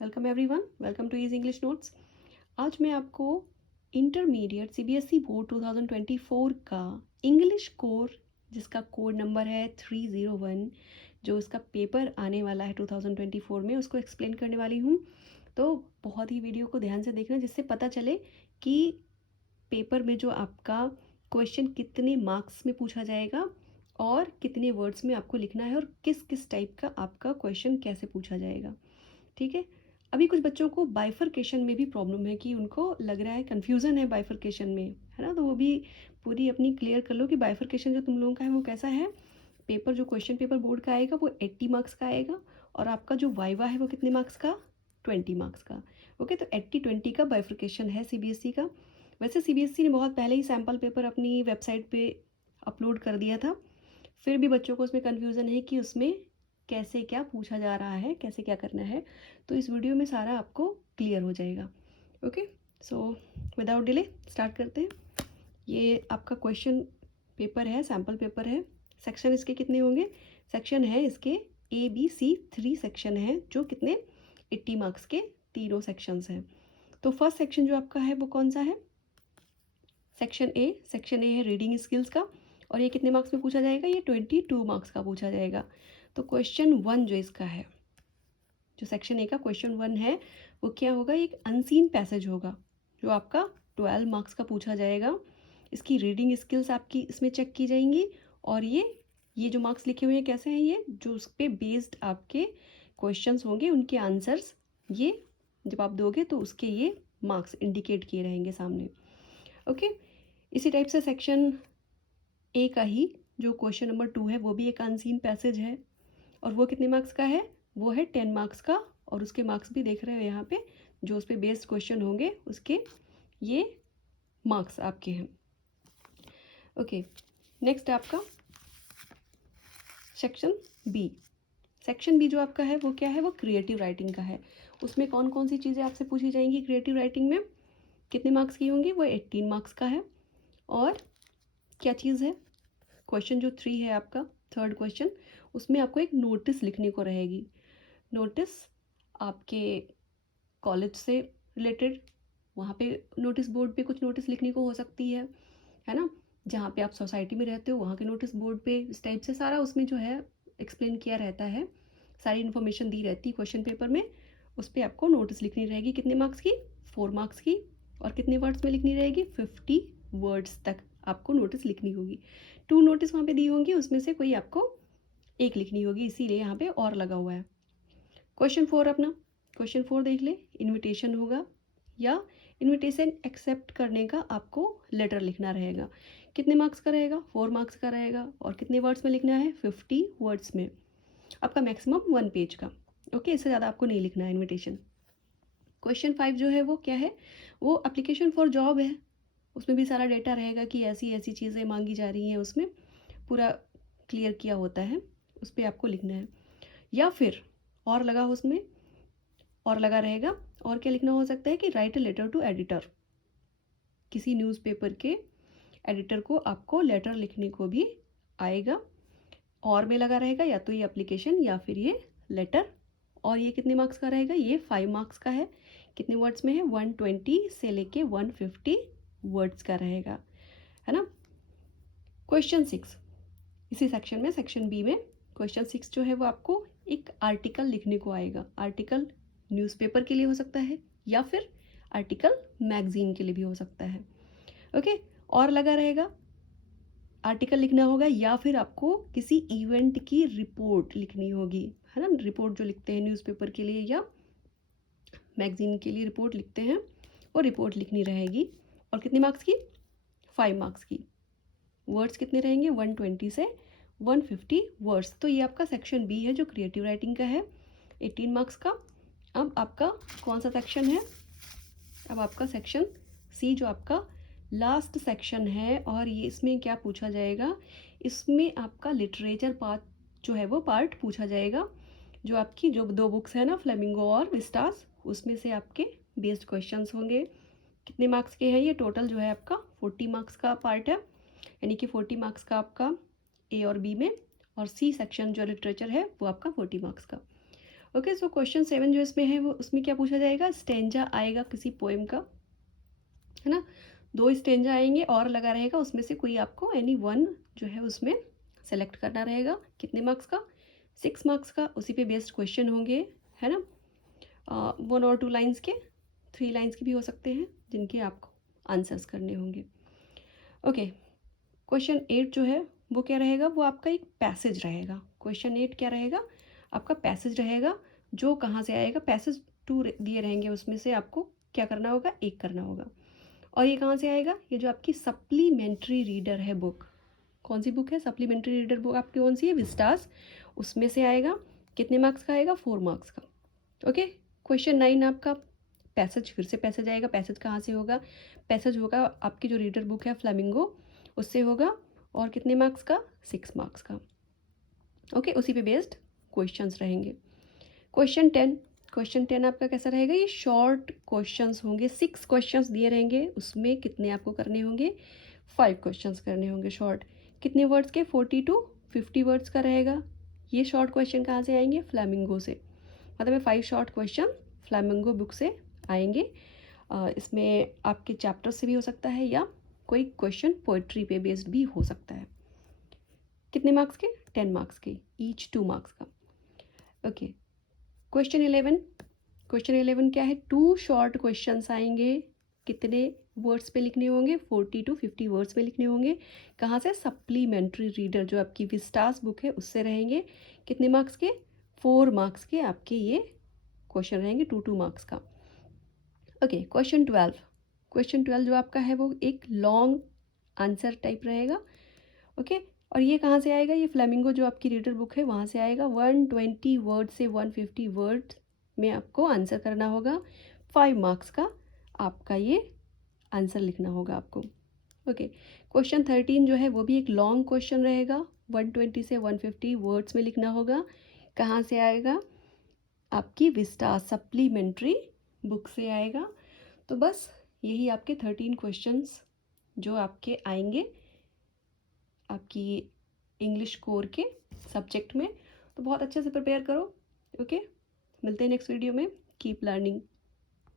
Welcome everyone, welcome two is English notes. आज मैं आपको इंटरमीडिएट सीबीएसई बोर्ड 2024 का इंग्लिश कोर, जिसका कोड नंबर है 301, जो इसका पेपर आने वाला है 2024 में, उसको एक्सप्लेन करने वाली हूँ। तो बहुत ही वीडियो को ध्यान से देखना, जिससे पता चले कि पेपर में जो आपका क्वेश्चन कितने मार्क्स में पूछा जाएगा और कितने वर्ड्स में आपको लिखना है और किस किस टाइप का आपका क्वेश्चन कैसे पूछा जाएगा। ठीक है। अभी कुछ बच्चों को बाइफरकेशन में भी प्रॉब्लम है कि उनको लग रहा है, कन्फ्यूज़न है बाइफरकेशन में, है ना। तो वो भी पूरी अपनी क्लियर कर लो कि बाइफरकेशन जो तुम लोगों का है वो कैसा है। पेपर जो क्वेश्चन पेपर बोर्ड का आएगा वो 80 मार्क्स का आएगा, और आपका जो वाइवा है वो कितने मार्क्स का, 20 मार्क्स का। ओके, तो 80-20 का बाइफरकेशन है सीबीएसई का। वैसे सीबीएसई ने बहुत पहले ही सैम्पल पेपर अपनी वेबसाइट पे अपलोड कर दिया था, फिर भी बच्चों को उसमें कन्फ्यूज़न है कि उसमें कैसे क्या पूछा जा रहा है, कैसे क्या करना है। तो इस वीडियो में सारा आपको क्लियर हो जाएगा। Okay, so without delay start करते हैं। ये आपका क्वेश्चन पेपर है, सैम्पल पेपर है। सेक्शन इसके कितने होंगे? सेक्शन है इसके ABC 3 सेक्शन है, जो कितने 80 मार्क्स के तीनों सेक्शंस हैं। तो फर्स्ट सेक्शन जो आपका है वो कौन सा है? सेक्शन ए है रीडिंग स्किल्स का, और ये कितने मार्क्स में पूछा जाएगा? ये 22 मार्क्स का पूछा जाएगा। तो क्वेश्चन 1 जो इसका है, जो सेक्शन ए का क्वेश्चन 1 है, वो क्या होगा? एक अनसीन पैसेज होगा जो आपका 12 मार्क्स का पूछा जाएगा। इसकी रीडिंग स्किल्स आपकी इसमें चेक की जाएंगी, और ये जो मार्क्स लिखे हुए हैं कैसे हैं, ये जो उस पर बेस्ड आपके क्वेश्चंस होंगे, उनके आंसर्स ये जब आप दोगे तो उसके ये मार्क्स इंडिकेट किए रहेंगे सामने। ओके, इसी टाइप से सेक्शन ए का ही जो क्वेश्चन नंबर 2 है, वो भी एक अनसीन पैसेज है, और वो कितने मार्क्स का है? वो है 10 मार्क्स का, और उसके मार्क्स भी देख रहे हो यहाँ पे, जो उस पर बेस्ड क्वेश्चन होंगे उसके ये मार्क्स आपके हैं। ओके, नेक्स्ट आपका सेक्शन बी। सेक्शन बी जो आपका है वो क्या है? वो क्रिएटिव राइटिंग का है। उसमें कौन कौन सी चीज़ें आपसे पूछी जाएंगी क्रिएटिव राइटिंग में? कितने मार्क्स की होंगी? वो 18 मार्क्स का है। और क्या चीज़ है? क्वेश्चन जो 3 है आपका, थर्ड क्वेश्चन, उसमें आपको एक नोटिस लिखने को रहेगी। नोटिस आपके कॉलेज से रिलेटेड, वहाँ पे नोटिस बोर्ड पे कुछ नोटिस लिखने को हो सकती है ना। जहाँ पे आप सोसाइटी में रहते हो वहाँ के नोटिस बोर्ड पे इस टाइप से सारा उसमें जो है एक्सप्लेन किया रहता है, सारी इन्फॉर्मेशन दी रहती है क्वेश्चन पेपर में। उस पर आपको नोटिस लिखनी रहेगी। कितने मार्क्स की? 4 मार्क्स की। और कितने वर्ड्स में लिखनी रहेगी? 50 वर्ड्स तक आपको नोटिस लिखनी होगी। 2 नोटिस वहाँ पे दी होंगी, उसमें से कोई आपको एक लिखनी होगी, इसीलिए यहाँ पे और लगा हुआ है। क्वेश्चन 4 अपना, क्वेश्चन 4 देख ले। इनविटेशन होगा, या इनविटेशन एक्सेप्ट करने का आपको लेटर लिखना रहेगा। कितने मार्क्स का रहेगा? 4 मार्क्स का रहेगा। और कितने वर्ड्स में लिखना है? 50 वर्ड्स में। आपका मैक्सिमम 1 पेज का। ओके, इससे ज़्यादा आपको नहीं लिखना है इनविटेशन। क्वेश्चन 5 जो है वो क्या है? वो एप्लीकेशन फॉर जॉब है। उसमें भी सारा डेटा रहेगा कि ऐसी ऐसी चीज़ें मांगी जा रही हैं, उसमें पूरा क्लियर किया होता है, उस पर आपको लिखना है। या फिर और लगा हो उसमें, और लगा रहेगा, और क्या लिखना हो सकता है कि write a letter to editor. किसी न्यूज़पेपर के एडिटर को आपको लेटर लिखने को भी आएगा। और में लगा रहेगा या तो ये एप्लीकेशन या फिर ये लेटर। और ये कितने मार्क्स का रहेगा? ये 5 मार्क्स का है। कितने वर्ड्स में है? 120 से लेके 150 वर्ड्स का रहेगा, है ना। क्वेश्चन 6 इसी सेक्शन में, सेक्शन बी में क्वेश्चन 6 जो है वो आपको एक आर्टिकल लिखने को आएगा। आर्टिकल न्यूज़पेपर के लिए हो सकता है, या फिर आर्टिकल मैगजीन के लिए भी हो सकता है। ओके, और लगा रहेगा आर्टिकल लिखना होगा, या फिर आपको किसी इवेंट की रिपोर्ट लिखनी होगी, है ना। रिपोर्ट जो लिखते हैं न्यूज़पेपर के लिए या मैगजीन के लिए रिपोर्ट लिखते हैं, वो रिपोर्ट लिखनी रहेगी। और कितने मार्क्स की? 5 मार्क्स की। वर्ड्स कितने रहेंगे? 120 से 150 वर्ड्स। तो ये आपका सेक्शन बी है जो क्रिएटिव राइटिंग का है, 18 मार्क्स का। अब आपका कौन सा सेक्शन है? अब आपका सेक्शन सी जो आपका लास्ट सेक्शन है, और ये इसमें क्या पूछा जाएगा? इसमें आपका लिटरेचर पार्ट जो है वो पार्ट पूछा जाएगा। जो आपकी जो 2 बुक्स है ना, फ्लेमिंगो और विस्टास, उसमें से आपके बेस्ड क्वेश्चंस होंगे। कितने मार्क्स के हैं ये? टोटल जो है आपका 40 मार्क्स का पार्ट है, यानी कि 40 मार्क्स का आपका ए और बी में, और सी सेक्शन जो लिटरेचर है वो आपका 40 मार्क्स का। ओके, सो क्वेश्चन 7 जो इसमें है वो उसमें क्या पूछा जाएगा, स्टेंजा आएगा किसी पोएम का, है ना। 2 स्टेंजा आएंगे और लगा रहेगा, उसमें से कोई आपको एनी वन जो है उसमें सेलेक्ट करना रहेगा। कितने मार्क्स का, 6 मार्क्स का। उसी पे बेस्ड क्वेश्चन होंगे, है ना। 1 और 2 लाइन्स के, 3 लाइन्स के भी हो सकते हैं जिनके आपको आंसर्स करने होंगे। ओके, क्वेश्चन 8 जो है वो क्या रहेगा, वो आपका एक पैसेज रहेगा। क्वेश्चन 8 क्या रहेगा, आपका पैसेज रहेगा। जो कहाँ से आएगा, पैसेज 2 दिए रहेंगे, उसमें से आपको क्या करना होगा, एक करना होगा। और ये कहाँ से आएगा, ये जो आपकी सप्लीमेंट्री रीडर है बुक, कौन सी बुक है, सप्लीमेंट्री रीडर बुक आपकी कौन सी है, विस्टास, उसमें से आएगा। कितने मार्क्स का आएगा, 4 मार्क्स का। ओके, क्वेश्चन 9 आपका पैसेज, फिर से पैसेज आएगा। पैसेज कहाँ से होगा, पैसेज होगा आपकी जो रीडर बुक है फ्लेमिंगो, उससे होगा। और कितने मार्क्स का, 6 मार्क्स का। ओके, उसी पे बेस्ड क्वेश्चंस रहेंगे। क्वेश्चन 10, क्वेश्चन 10 आपका कैसा रहेगा, ये शॉर्ट क्वेश्चंस होंगे। 6 क्वेश्चंस दिए रहेंगे, उसमें कितने आपको करने होंगे, 5 क्वेश्चंस करने होंगे शॉर्ट। कितने वर्ड्स के, 40 to 50 वर्ड्स का रहेगा। ये शॉर्ट क्वेश्चन कहाँ से आएंगे, फ्लेमिंगो से। मतलब 5 शॉर्ट क्वेश्चन फ्लेमिंगो बुक से आएंगे। इसमें आपके चैप्टर से भी हो सकता है या कोई क्वेश्चन पोइट्री पे बेस्ड भी हो सकता है। कितने मार्क्स के, 10 मार्क्स के, ईच 2 मार्क्स का। ओके, क्वेश्चन 11, क्वेश्चन 11 क्या है, 2 शॉर्ट क्वेश्चंस आएंगे। कितने वर्ड्स पे लिखने होंगे, 40 to 50 वर्ड्स पे लिखने होंगे। कहाँ से, सप्लीमेंट्री रीडर जो आपकी विस्टास बुक है उससे रहेंगे। कितने मार्क्स के, 4 मार्क्स के आपके ये क्वेश्चन रहेंगे, 2 मार्क्स का। ओके, क्वेश्चन 12, क्वेश्चन 12 जो आपका है वो एक लॉन्ग आंसर टाइप रहेगा। ओके, और ये कहाँ से आएगा, ये फ्लेमिंगो जो आपकी रीडर बुक है वहाँ से आएगा। 120 वर्ड से 150 वर्ड में आपको आंसर करना होगा। 5 मार्क्स का आपका ये आंसर लिखना होगा आपको। ओके, क्वेश्चन 13 जो है वो भी एक लॉन्ग क्वेश्चन रहेगा। 120 से 150 वर्ड्स में लिखना होगा। कहाँ से आएगा, आपकी विस्टा सप्लीमेंट्री बुक से आएगा। तो बस यही आपके 13 क्वेश्चंस जो आपके आएंगे आपकी इंग्लिश कोर के सब्जेक्ट में। तो बहुत अच्छे से प्रिपेयर करो। ओके, मिलते हैं नेक्स्ट वीडियो में। Keep learning.